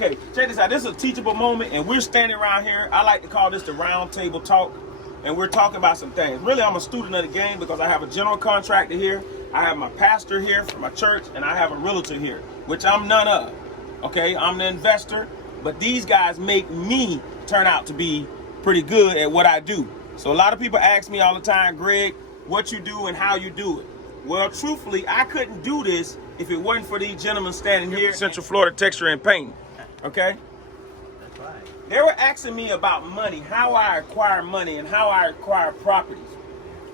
Okay, check this out. This is a teachable moment, and we're standing around here. I like to call this the round table talk, and we're talking about some things. Really, I'm a student of the game because I have a general contractor here, I have my pastor here from my church, and I have a realtor here, which I'm none of. Okay, I'm the investor, but these guys make me turn out to be pretty good at what I do. So a lot of people ask me all the time, Greg, what you do and how you do it. Well, truthfully, I couldn't do this if it wasn't for these gentlemen standing here, Central Florida Texture and Painting. Okay? That's right. They were asking me about money, how I acquire money and how I acquire properties.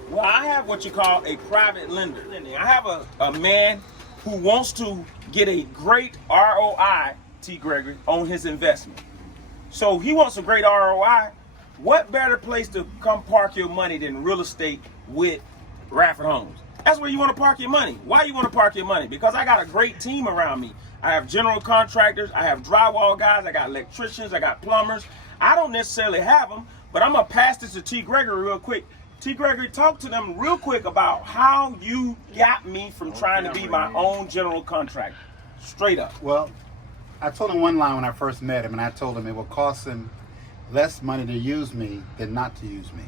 Well, I have what you call a private lender. I have a man who wants to get a great ROI, T. Gregory, on his investment. So he wants a great ROI. What better place to come park your money than real estate with Radford Homes? That's where you want to park your money. Why you want to park your money? Because I got a great team around me. I have general contractors, I have drywall guys, I got electricians, I got plumbers. I don't necessarily have them, but I'm going to pass this to T. Gregory real quick. T. Gregory, talk to them real quick about how you got me from trying to be my own general contractor. Straight up. Well, I told him one line when I first met him, and I told him it would cost him less money to use me than not to use me.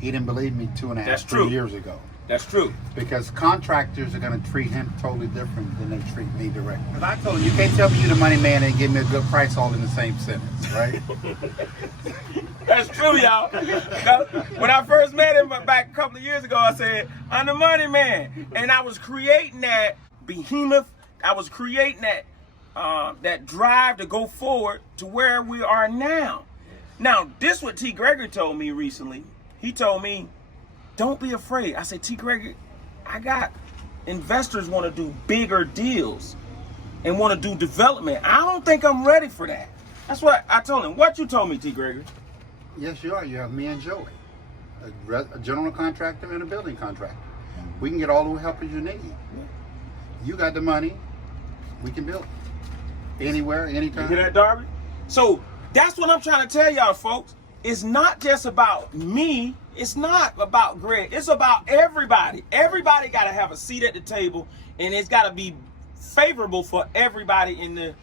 He didn't believe me 3 years ago. That's true. Because contractors are going to treat him totally different than they treat me directly. Because I told him, you can't tell me you're the money man and give me a good price all in the same sentence, right? That's true, y'all. When I first met him back a couple of years ago, I said, I'm the money man. And I was creating that behemoth. I was creating that drive to go forward to where we are now. Now, this is what T. Gregory told me recently. He told me, don't be afraid. I said, T. Gregory, I got investors want to do bigger deals and want to do development. I don't think I'm ready for that. That's what I told him. What you told me, T. Gregory? Yes, you are. You have me and Joey, a general contractor and a building contractor. We can get all the help you need. You got the money. We can build anywhere, anytime. You hear that, Darby? So that's what I'm trying to tell y'all, folks. It's not just about me. It's not about Greg. It's about everybody. Everybody got to have a seat at the table, and it's got to be favorable for everybody in the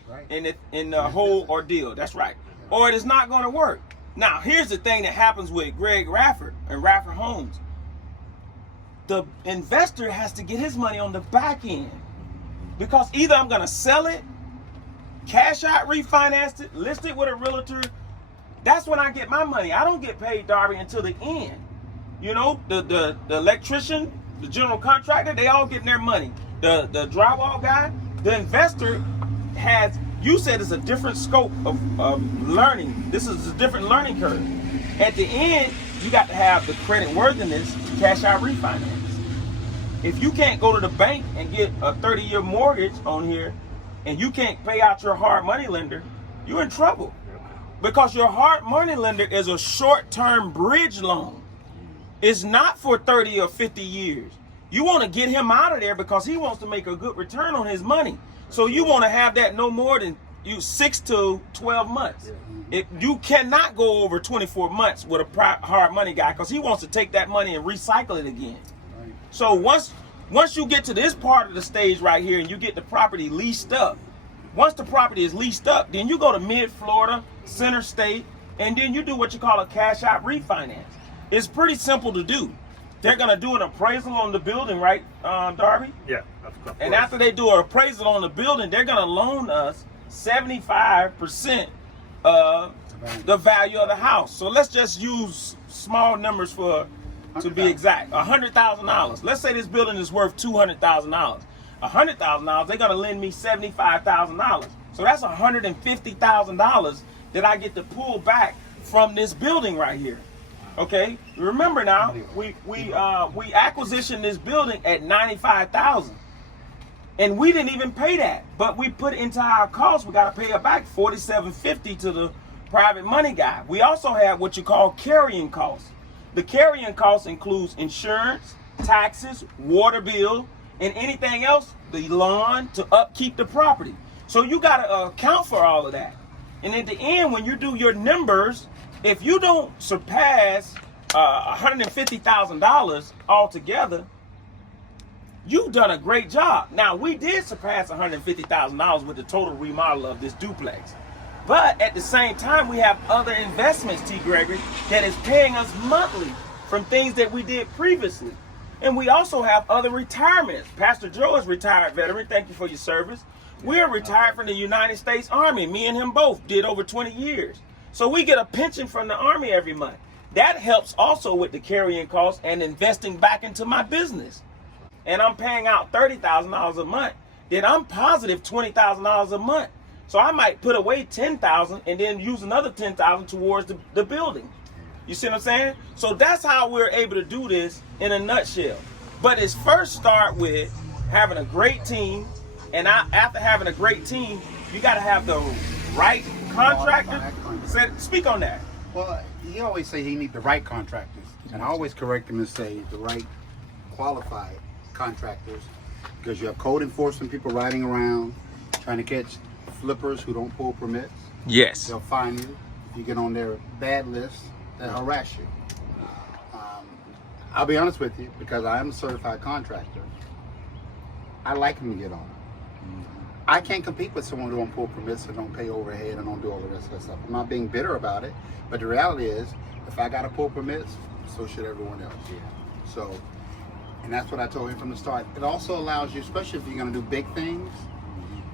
whole ordeal. That's right. Or it is not going to work. Now, here's the thing that happens with Greg Radford and Radford Homes. The investor has to get his money on the back end, because either I'm going to sell it, cash out, refinance it, list it with a realtor. That's when I get my money. I don't get paid, Darby, until the end. You know, the electrician, the general contractor, they all getting their money. The drywall guy, the investor has, you said it's a different scope of learning. This is a different learning curve. At the end, you got to have the credit worthiness to cash out refinance. If you can't go to the bank and get a 30-year mortgage on here, and you can't pay out your hard money lender, you're in trouble. Because your hard money lender is a short-term bridge loan. It's not for 30 or 50 years. You want to get him out of there because he wants to make a good return on his money. So you want to have that no more than 6 to 12 months. You cannot go over 24 months with a hard money guy, because he wants to take that money and recycle it again. So once you get to this part of the stage right here and you get the property leased up, once the property is leased up, then you go to mid-Florida, Center State, and then you do what you call a cash out refinance. It's pretty simple to do. They're going to do an appraisal on the building, right, Darby? Yeah, of course. And after they do an appraisal on the building, they're going to loan us 75% of the value of the house. So let's just use small numbers to be exact. $100,000. Let's say this building is worth $200,000. $100,000, they're going to lend me $75,000. So that's $150,000 that I get to pull back from this building right here. Okay, remember now, we acquisitioned this building at $95,000, and we didn't even pay that, but we put into our costs. We got to pay it back $47.50 to the private money guy. We also have what you call carrying costs. The carrying costs includes insurance, taxes, water bill, and anything else, the lawn, to upkeep the property. So you got to account for all of that. And at the end, when you do your numbers, if you don't surpass $150,000 altogether, You've done a great job. Now, we did surpass $150,000 with the total remodel of this duplex. But at the same time, we have other investments, T. Gregory, that is paying us monthly from things that we did previously. And we also have other retirements. Pastor Joe is retired veteran. Thank you for your service. We're retired from the United States Army. Me and him both did over 20 years. So we get a pension from the Army every month. That helps also with the carrying costs and investing back into my business. And I'm paying out $30,000 a month. Then I'm positive $20,000 a month. So I might put away $10,000 and then use another $10,000 towards the building. You see what I'm saying? So that's how we're able to do this in a nutshell. But it's first start with having a great team. And after having a great team, you got to have the right contractor. Speak on that. Well, he always say he need the right contractors. And I always correct him and say the right qualified contractors, because you have code enforcement people riding around trying to catch flippers who don't pull permits. Yes. They'll fine you if you get on their bad list. They'll harass you. I'll be honest with you, because I am a certified contractor, I like them to get on. I can't compete with someone who don't pull permits and don't pay overhead and don't do all the rest of that stuff. I'm not being bitter about it, but the reality is, if I got to pull permits, so should everyone else. So, and that's what I told him from the start. It also allows you, especially if you're going to do big things,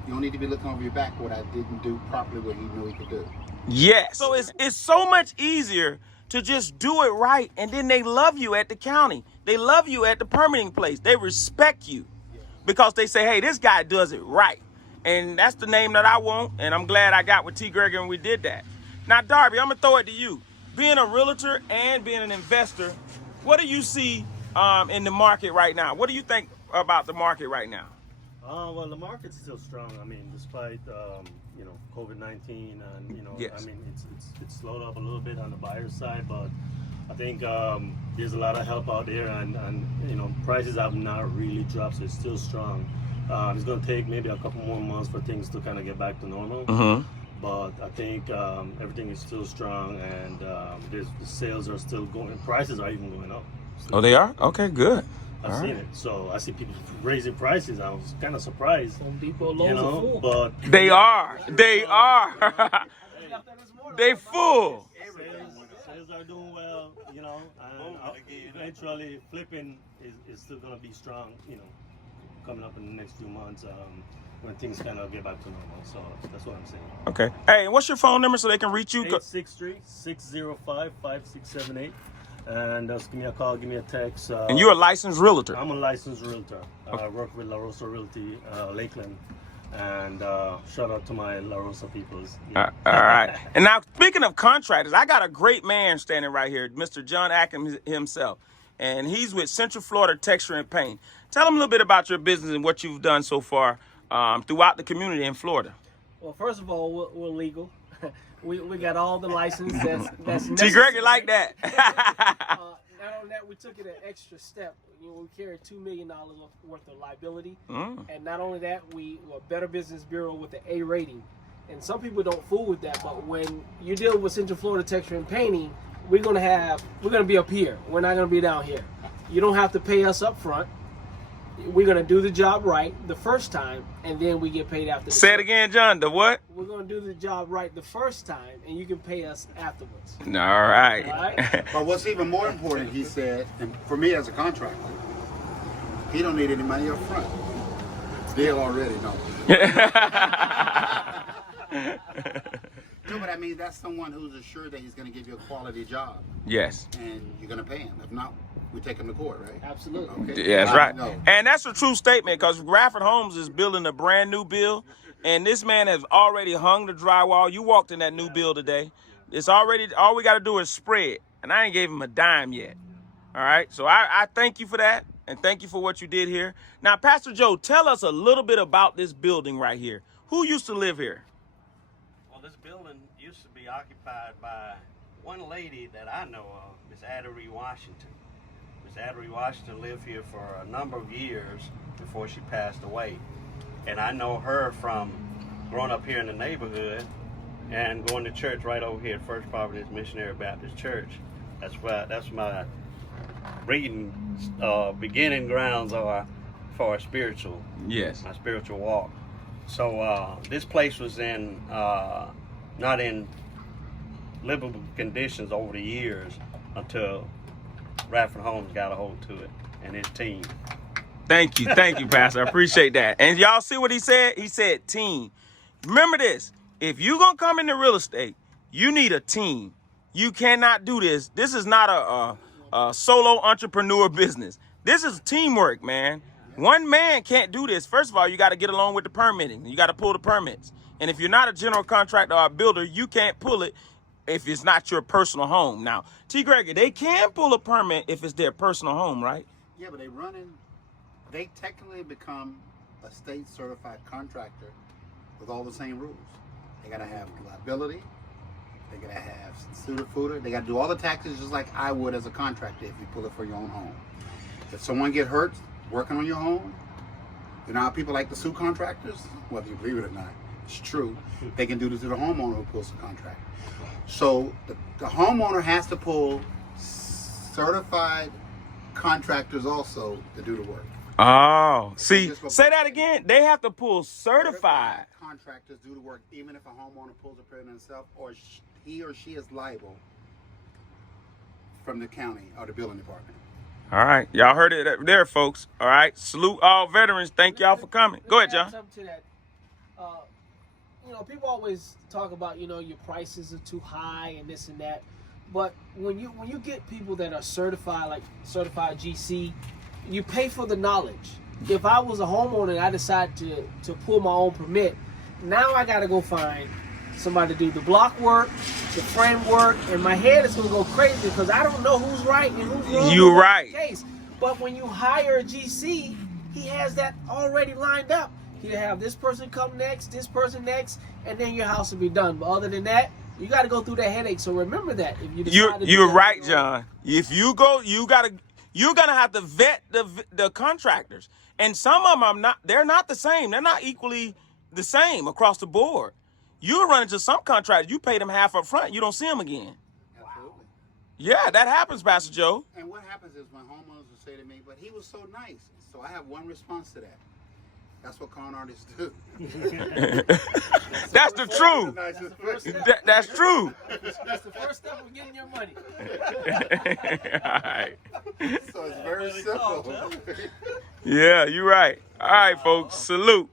you don't need to be looking over your back what I didn't do properly, what he knew he could do. Yes. So it's so much easier to just do it right, and then they love you at the county. They love you at the permitting place. They respect you because they say, hey, this guy does it right. And that's the name that I want, and I'm glad I got with T. Gregory and we did that. Now, Darby, I'm going to throw it to you. Being a realtor and being an investor, what do you see in the market right now? What do you think about the market right now? Well, the market's still strong. I mean, despite COVID-19 and Yes. I mean, it's slowed up a little bit on the buyer side, but I think there's a lot of help out there, and prices have not really dropped, so it's still strong. It's going to take maybe a couple more months for things to kind of get back to normal. But I think everything is still strong, and the sales are still going. Prices are even going up. Oh, they are? Okay, good. I've seen it. So I see people raising prices. I was kind of surprised. Home Depot loans are full. But They are. They full. Sales are doing well, and eventually flipping is still going to be strong, coming up in the next few months when things kind of get back to normal. So that's what I'm saying. Okay. Hey, what's your phone number so they can reach you? 863-605-5678. And just give me a call, give me a text. And you're a licensed realtor. I'm a licensed realtor. I work with La Rosa Realty, Lakeland. And shout out to my La Rosa peoples. All right. And now, speaking of contractors, I got a great man standing right here, Mr. John Akins himself. And he's with Central Florida Texture and Paint. Tell him a little bit about your business and what you've done so far throughout the community in Florida. Well, first of all, we're legal. We got all the license that's necessary. T. Gregory like that. Not only that, we took it an extra step. We carried $2 million worth of liability. And not only that, we're a Better Business Bureau with an A rating. And some people don't fool with that, but when you deal with Central Florida Texture and Painting, we're gonna be up here. We're not gonna be down here. You don't have to pay us up front. We're gonna do the job right the first time, and then we get paid after. Say it again, John. The what? We're gonna do the job right the first time, and you can pay us afterwards. All right. All right? But what's even more important, he said, and for me as a contractor, he don't need any money up front. Deal already, no. No, but I mean, that's someone who's assured that he's going to give you a quality job. Yes. And you're going to pay him. If not, we take him to court, right? Absolutely. Okay. Yeah, that's right. No. And that's a true statement because Radford Homes is building a brand new build, and this man has already hung the drywall. You walked in that new build today. It's already, all we got to do is spread, and I ain't gave him a dime yet. All right, so I thank you for that, and thank you for what you did here. Now, Pastor Joe, tell us a little bit about this building right here. Who used to live here? Well, this building used to be occupied by one lady that I know of, Miss Addery Washington. Miss Addery Washington lived here for a number of years before she passed away. And I know her from growing up here in the neighborhood and going to church right over here at First Providence Missionary Baptist Church. That's my beginning grounds are for a spiritual, Yes. my spiritual walk. So this place was in not in livable conditions over the years until Radford Homes got a hold to it and his team. Thank you, Pastor. I appreciate that. And y'all see what he said? He said team. Remember this. If you're going to come into real estate, you need a team. You cannot do this. This is not a solo entrepreneur business. This is teamwork, man. One man can't do this. First of all, you got to get along with the permitting. You got to pull the permits. And if you're not a general contractor or a builder, you can't pull it if it's not your personal home. Now, T. Gregory, they can pull a permit if it's their personal home, right? Yeah, but they technically become a state certified contractor with all the same rules. They gotta have liability, they gotta have suited footer, they gotta do all the taxes just like I would as a contractor if you pull it for your own home. If someone get hurt working on your home, you know how people like to sue contractors? Whether you believe it or not, it's true. They can do this to the homeowner who pulls the contract. So the homeowner has to pull certified contractors also to do the work. Oh, see, say that again. They have to pull certified. Contractors do the work, even if a homeowner pulls a permit himself, or he or she is liable from the county or the building department. All right, y'all heard it there, folks. All right, salute all veterans. Thank y'all for coming. Go ahead, John. Something to that. You know, people always talk about, you know, your prices are too high and this and that. But when you get people that are certified, like certified GC, you pay for the knowledge. If I was a homeowner and I decide to pull my own permit, now I got to go find somebody to do the block work, the frame work, and my head is going to go crazy because I don't know who's right and who's wrong. You're right. Case. But when you hire a GC, he has that already lined up. He'll have this person come next, this person next, and then your house will be done. But other than that, you got to go through that headache. So remember that. If you decide to you're right, John. If you go, you're gonna have to vet the contractors, and some of them they're not the same. They're not equally the same across the board. You run into some contractors, you pay them half up front, you don't see them again. Absolutely. Yeah, that happens, Pastor Joe. And what happens is when homeowners will say to me, "But he was so nice," so I have one response to that. That's what con artists do. That's the truth. That's true. That's the first step of getting your money. All right. So it's very simple. Yeah, you're right. All right, folks. Salute.